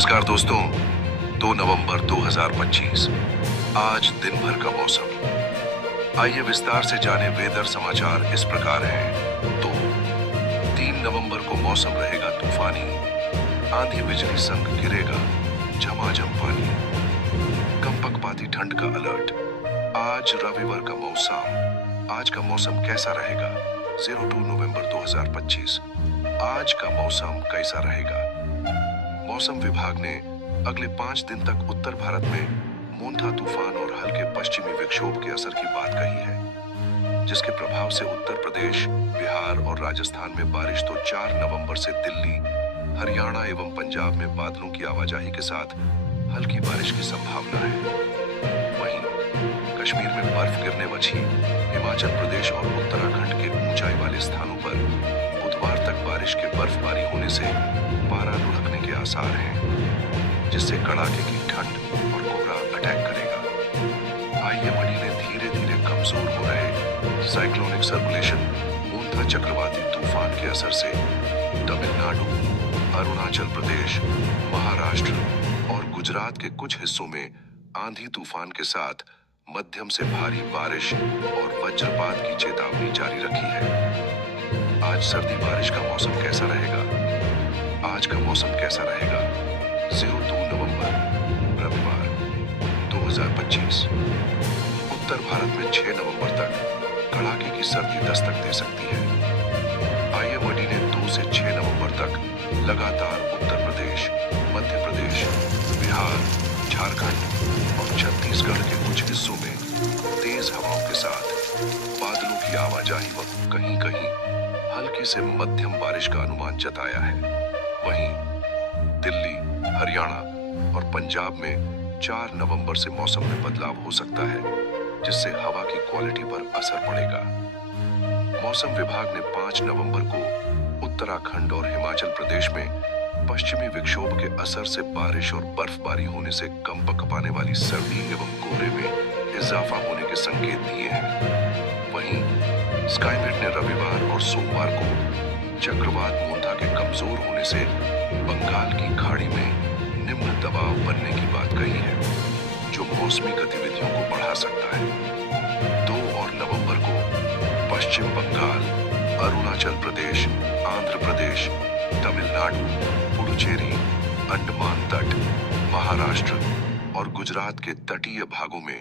नमस्कार दोस्तों। 2 नवंबर 2025 आज दिन भर का मौसम। आइए विस्तार से जाने वेदर समाचार इस प्रकार हैं। तो 3 नवंबर को मौसम रहेगा तूफानी, आंधी बिजली संग गिरेगा झमाझम पानी, कंपकपाती ठंड का अलर्ट। आज रविवार का मौसम। आज का मौसम कैसा रहेगा? 02 नवंबर 2025 आज का मौसम कैसा रहेगा? मौसम विभाग ने अगले 5 दिन तक उत्तर भारत में मोंथा तूफान और हल्के पश्चिमी विक्षोभ के असर की बात कही है, जिसके प्रभाव से उत्तर प्रदेश, बिहार और राजस्थान में बारिश तो 4 नवंबर से दिल्ली, हरियाणा एवं पंजाब में बादलों की आवाजाही के साथ हल्की बारिश की संभावना है। वहीं कश्मीर में बर्फ गिरने बची, हिमाचल प्रदेश और उत्तराखंड के ऊंचाई वाले स्थानों पर बुधवार तक बारिश के बर्फबारी होने से पारा लुढ़कने के आसार हैं, जिससे कड़ाके की ठंड और कोहरा अटैक करेगा। आइए महीने धीरे धीरे कमजोर हो रहे साइक्लोनिक सर्कुलेशन मोंथा चक्रवाती तूफान के असर से तमिलनाडु, अरुणाचल प्रदेश, महाराष्ट्र और गुजरात के कुछ हिस्सों में आंधी तूफान के साथ मध्यम से भारी बारिश और वज्रपात की चेतावनी जारी रखी है। आज सर्दी बारिश का मौसम कैसा रहेगा? आज का मौसम कैसा रहेगा? 02 नवंबर रविवार 2025 उत्तर भारत में 6 नवंबर तक कड़ाके की सर्दी दस्तक दे सकती है। आइए महीने 2 से 6 नवंबर तक लगातार उत्तर प्रदेश, मध्य प्रदेश, बिहार, झारखंड और छत्तीसगढ़ के कुछ हिस्सों में तेज हवाओं के साथ बादलों की आवाजाही व कहीं कहीं हल्की से मध्यम बारिश का अनुमान जताया है। वहीं दिल्ली, हरियाणा और पंजाब में 4 नवंबर से मौसम में बदलाव हो सकता है, जिससे हवा की क्वालिटी पर असर पड़ेगा। मौसम विभाग ने 5 नवंबर को उत्तराखंड और हिमाचल प्रदेश में पश्चिमी विक्षोभ के असर से बारिश और बर्फबारी होने से कंपकपाने वाली सर्दी एवं कोहरे में इजाफा होने के संकेत दिए हैं। वहीं स्काईमेट ने रविवार और सोमवार को चक्रवात मोंथा के कमजोर होने से बंगाल की खाड़ी में निम्न दबाव बनने की बात कही है, जो मौसमी गतिविधियों को बढ़ा सकता है। 2 और नवंबर को पश्चिम बंगाल, अरुणाचल प्रदेश, आंध्र प्रदेश, तमिलनाडु, पुडुचेरी, अंडमान तट, महाराष्ट्र और गुजरात के तटीय भागों में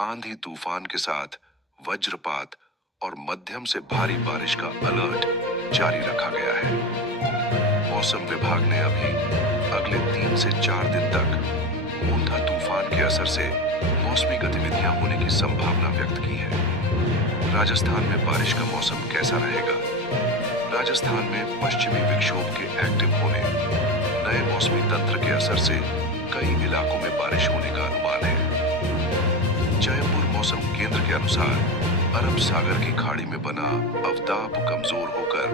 आंधी तूफान के साथ वज्रपात और मध्यम से भारी बारिश का अलर्ट जारी रखा गया है। मौसम विभाग ने अभी अगले 3 से 4 दिन तक मोंथा तूफान के असर से मौसमी गतिविधियां होने की संभावना व्यक्त की है। राजस्थान में बारिश का मौसम कैसा रहेगा? राजस्थान में पश्चिमी विक्षोभ के एक्टिव होने, नए मौसमी तंत्र के असर से कई इलाकों में बारिश होने का अनुमान है। जयपुर मौसम केंद्र के अनुसार अरब सागर की खाड़ी में बना अवताप कमजोर होकर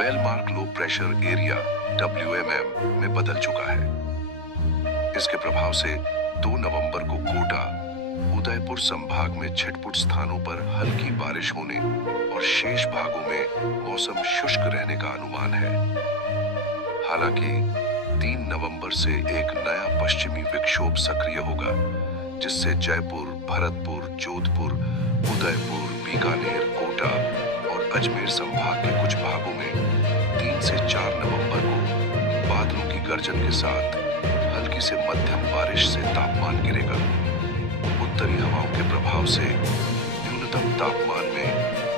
well-marked low pressure area WMM में बदल चुका है। इसके प्रभाव से 2 नवंबर को कोटा, उदयपुर संभाग में छिटपुट स्थानों पर हल्की बारिश होने और शेष भागों में मौसम शुष्क रहने का अनुमान है। हालांकि 3 नवंबर से एक नया पश्चिमी विक्षोभ सक्रिय होगा, जिससे जयपुर, भरतपुर, जोधपुर, उदयपुर, बीकानेर, कोटा और अजमेर संभाग के कुछ भागों में 3 से 4 नवंबर को बादलों की गर्जन के साथ हल्की से मध्यम बारिश से तापमान गिरेगा। उत्तरी हवाओं के प्रभाव से न्यूनतम तापमान में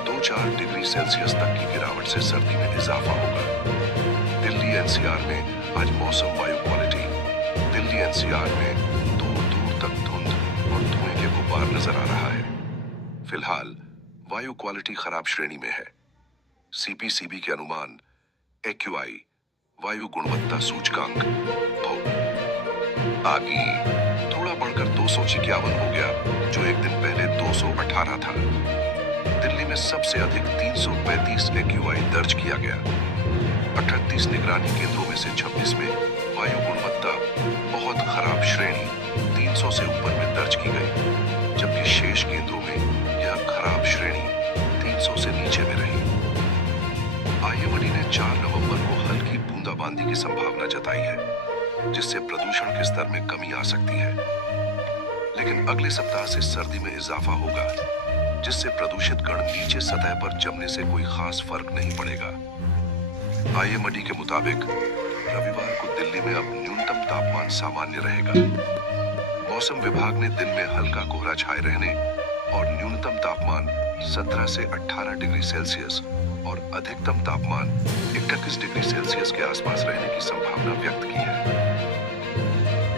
2-4 डिग्री सेल्सियस तक की गिरावट से सर्दी में इजाफा होगा। दिल्ली NCR में आज मौसम वायु क्वालिटी। दिल्ली NCR में दूर दूर तक धुंध और धुएं के गुब्बार नजर आ रहा है। फिलहाल वायु क्वालिटी खराब श्रेणी में है। CPCB के अनुमान AQI वायु गुणवत्ता सूचकांक आगे थोड़ा बढ़कर 251 हो गया, जो एक दिन पहले 218 था। दिल्ली में सबसे अधिक 335 AQI दर्ज किया गया। 38 निगरानी केंद्रों में से 26 में वायु गुणवत्ता बहुत खराब श्रेणी 300 से ऊपर में दर्ज की गई, जबकि शेष केंद्रों में यह खराब श्रेणी 300 से नीचे में रही। आईएमडी ने 4 नवंबर को हल्की बूंदाबांदी की संभावना जताई है। जिससे प्रदूषण के स्तर में कमी आ सकती है। लेकिन अगले सप्ताह से सर्दी में इजाफा होगा, जिससे प्रदूषित कण नीचे सतह पर जमने से कोई खास फर्क नहीं पड़ेगा। IMD के मुताबिक रविवार को दिल्ली में अब न्यूनतम तापमान सामान्य रहेगा। मौसम विभाग ने दिन में हल्का कोहरा छाए रहने और न्यूनतम तापमान 17 से 18 डिग्री सेल्सियस और अधिकतम तापमान 31 डिग्री सेल्सियस के आसपास रहने की संभावना व्यक्त की है।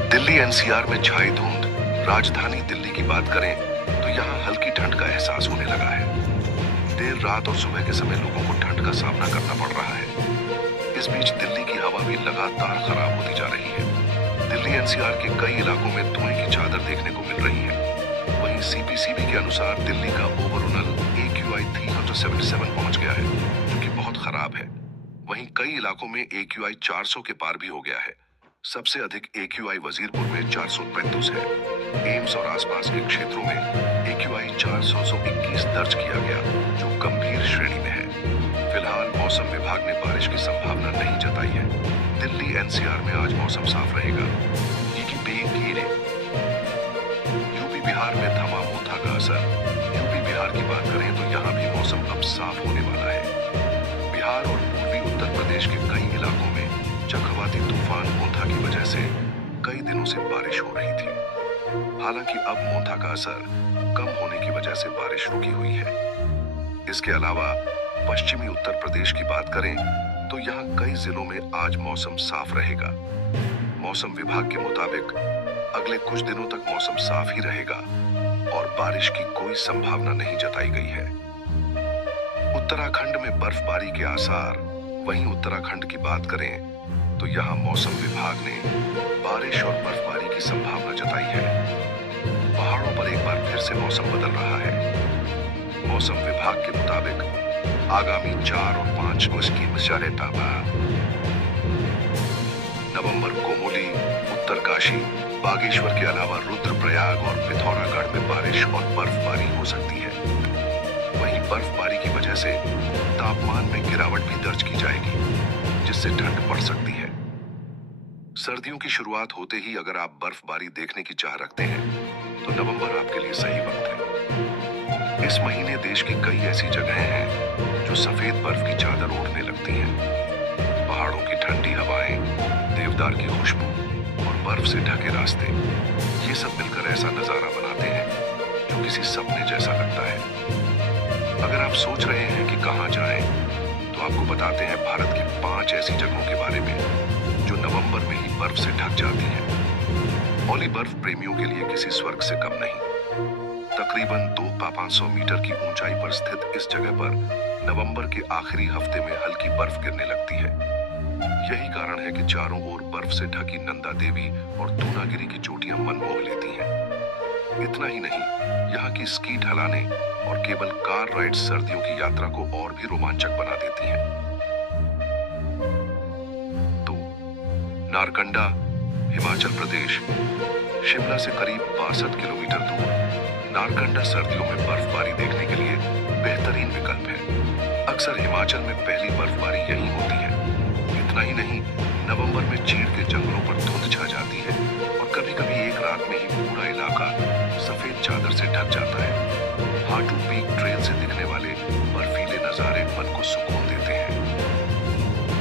दिल्ली NCR में छाई धुंध। राजधानी दिल्ली की बात करें तो यहाँ हल्की ठंड का एहसास होने लगा है। देर रात और सुबह के समय लोगों को ठंड का सामना करना पड़ रहा है। इस बीच दिल्ली की हवा भी लगातार खराब होती जा रही है। दिल्ली NCR के कई इलाकों में धुएं की चादर देखने को मिल रही है। वहीं CPCB के अनुसार दिल्ली का ओवरऑल AQI 377 पहुंच गया है, जो कि बहुत खराब है। वहीं कई इलाकों में AQI 400 के पार भी हो गया है। सबसे अधिक AQI वजीरपुर में 435 है। एम्स और आसपास के क्षेत्रों में AQI 421 दर्ज किया गया, जो गंभीर श्रेणी में है। फिलहाल मौसम विभाग ने बारिश की संभावना नहीं जताई है। दिल्ली NCR में आज मौसम साफ रहेगा। यूपी बिहार में थमा मोथा का असर। यूपी बिहार की बात करें तो यहाँ भी मौसम अब साफ होने वाला है। बिहार और पूर्वी उत्तर प्रदेश के कई इलाकों में चक्रवाती तूफान मोथा की वजह से कई दिनों से बारिश हो रही थी। हालांकि अब मोथा का असर कम होने की वजह से बारिश रुकी हुई है। इसके अलावा पश्चिमी उत्तर प्रदेश की बात करें तो यहाँ कई जिलों में आज मौसम साफ रहेगा। मौसम विभाग के मुताबिक अगले कुछ दिनों तक मौसम साफ ही रहेगा और बारिश की कोई संभावना नहीं जताई गई है। उत्तराखंड में बर्फबारी के आसार। वहीं उत्तराखंड की बात करें तो यहाँ मौसम विभाग ने बारिश और बर्फबारी की संभावना जताई है। पहाड़ों पर एक बार फिर से मौसम बदल रहा है। मौसम विभाग के मुताबिक आगामी 4 और 5 नवंबर कोमोली, उत्तरकाशी, बागेश्वर के अलावा रुद्रप्रयाग और पिथौरागढ़ में बारिश और बर्फबारी हो सकती है। वहीं बर्फबारी की वजह से तापमान में गिरावट भी दर्ज की जाएगी, जिससे ठंड बढ़ सकती है। सर्दियों की शुरुआत होते ही अगर आप बर्फबारी देखने की चाह रखते हैं तो नवंबर आपके लिए सही वक्त है। इस महीने देश की कई ऐसी जगहें हैं जो सफेद बर्फ की चादर ओढ़ने लगती हैं। पहाड़ों की ठंडी हवाएं, देवदार की खुशबू और बर्फ से ढके रास्ते, ये सब मिलकर ऐसा नजारा बनाते हैं जो किसी सपने जैसा लगता है। अगर आप सोच रहे हैं कि कहां जाएं, तो आपको बताते हैं भारत की 5 ऐसी जगहों के बारे में जो नवंबर में ही बर्फ से ढक जाती हैं। ओली बर्फ प्रेमियों के लिए किसी स्वर्ग से कम नहीं। तकरीबन 2,500 मीटर की ऊंचाई पर स्थित इस जगह पर नवंबर के आखिरी हफ्ते में हल्की बर्फ गिरने लगती है। यही कारण है कि चारों ओर बर्फ से ढकी नंदा देवी और दूनागिरी की चोटियां मन मोह लेती हैं। इतना ही नहीं, यहाँ की स्की ढलाने और केबल कार राइड सर्दियों की यात्रा को और भी रोमांचक बना देती हैं। तो नारकंडा, हिमाचल प्रदेश, शिमला से करीब 62 किलोमीटर दूर नारकंडा सर्दियों में बर्फबारी देखने के लिए बेहतरीन विकल्प है। अक्सर हिमाचल में पहली बर्फबारी यहीं होती है। इतना ही नहीं, नवंबर में चीड़ के जंगलों पर धुंध छा जाती है और कभी-कभी एक रात में ही पूरा इलाका सफेद चादर से ढक जाता है। हाटू पीक ट्रेल से दिखने वाले बर्फीले नजारे मन को सुकून देते हैं।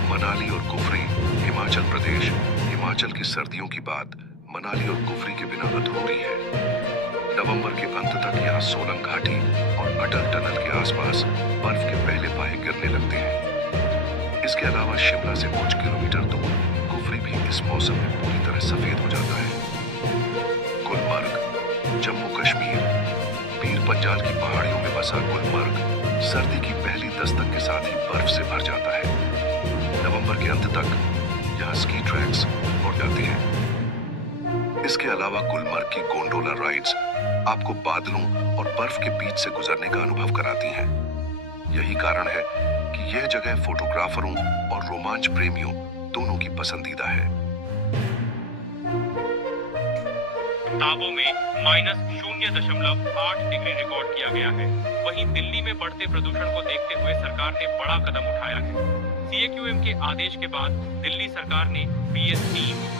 मनाली और कुफरी, हिमाचल प्रदेश। हिमाचल की सर्दियों की बात मनाली और कुफरी के बिना अधूरी है। नवंबर के अंत तक यहाँ सोलंग घाटी और अटल टनल के आसपास बर्फ के पहले पाए गिरने लगते हैं। इसके अलावा शिमला से कुछ किलोमीटर दूर कुफरी भी इस मौसम में पूरी तरह सफेद हो जाता है। गुलमर्ग, जम्मू कश्मीर, पीर पंजाल की पहाड़ियों में बसा गुलमर्ग सर्दी की पहली दस्तक के साथ ही बर्फ से भर जाता है। नवंबर के अंत तक यहाँ स्की ट्रैक्स हो जाते हैं। इसके अलावा गुलमर्ग की गोंडोला राइड्स आपको बादलों और बर्फ के बीच से गुजरने का अनुभव कराती हैं। यही कारण है कि यह जगह फोटोग्राफरों और रोमांच प्रेमियों दोनों की पसंदीदा है। ताबो में -0.8 डिग्री रिकॉर्ड किया गया है। वहीं दिल्ली में बढ़ते प्रदूषण को देखते हुए सरकार ने बड़ा कदम उठाया है। सीएक्यूएम के आदेश के बाद दिल्ली सरकार ने BS3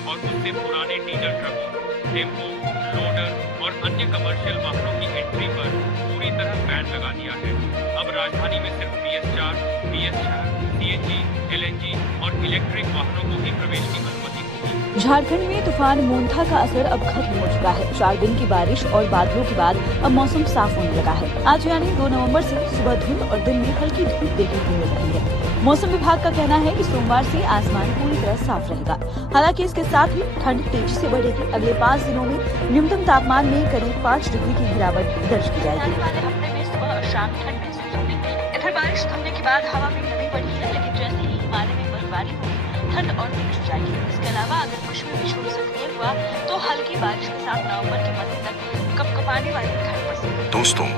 और उससे पुराने डीजल ट्रकों, टेम्पो, लोडर और अन्य कमर्शियल वाहनों की एंट्री पर पूरी तरह बैन लगा दिया है। अब राजधानी में सिर्फ BS4, BS6, CNG, LNG और इलेक्ट्रिक वाहनों को ही प्रवेश की अनुमति होगी। झारखंड में तूफान मोंथा का असर अब खत्म हो चुका है। 4 दिन की बारिश और बादलों के बाद अब मौसम साफ होने लगा है। आज यानी 2 नवंबर से सुबह धुंध और दिन में हल्की धूप देखने को मिल रही है। मौसम विभाग का कहना है कि सोमवार से आसमान पूरी तरह साफ रहेगा। हालांकि इसके साथ ही ठंड तेजी से बढ़ेगी। अगले 5 दिनों में न्यूनतम तापमान में करीब 5 डिग्री की गिरावट दर्ज की जाएगी। आने वाले हफ्ते में सुबह और शाम ठंड महसूस होगी। इधर बारिश थमने के बाद हवा में नमी बढ़ी है, लेकिन जैसे ही हिमालय में बर्फबारी होगी ठंड और तेज हो जाएगी। इसके अलावा अगर पश्चिमी विक्षोभ सक्रिय हुआ तो हल्की बारिश के साथ नवंबर के मध्य तक कपकपाने वाली ठंड पड़ सकती है। दोस्तों,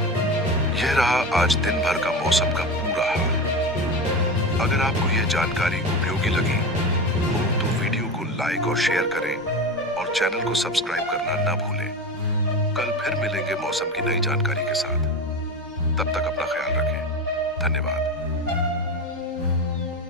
यह रहा आज दिन भर का मौसम का पूरा हाल। अगर आपको यह जानकारी उपयोगी लगी हो तो वीडियो को लाइक और शेयर करें और चैनल को सब्सक्राइब करना न भूलें। कल फिर मिलेंगे मौसम की नई जानकारी के साथ। तब तक अपना ख्याल रखें। धन्यवाद।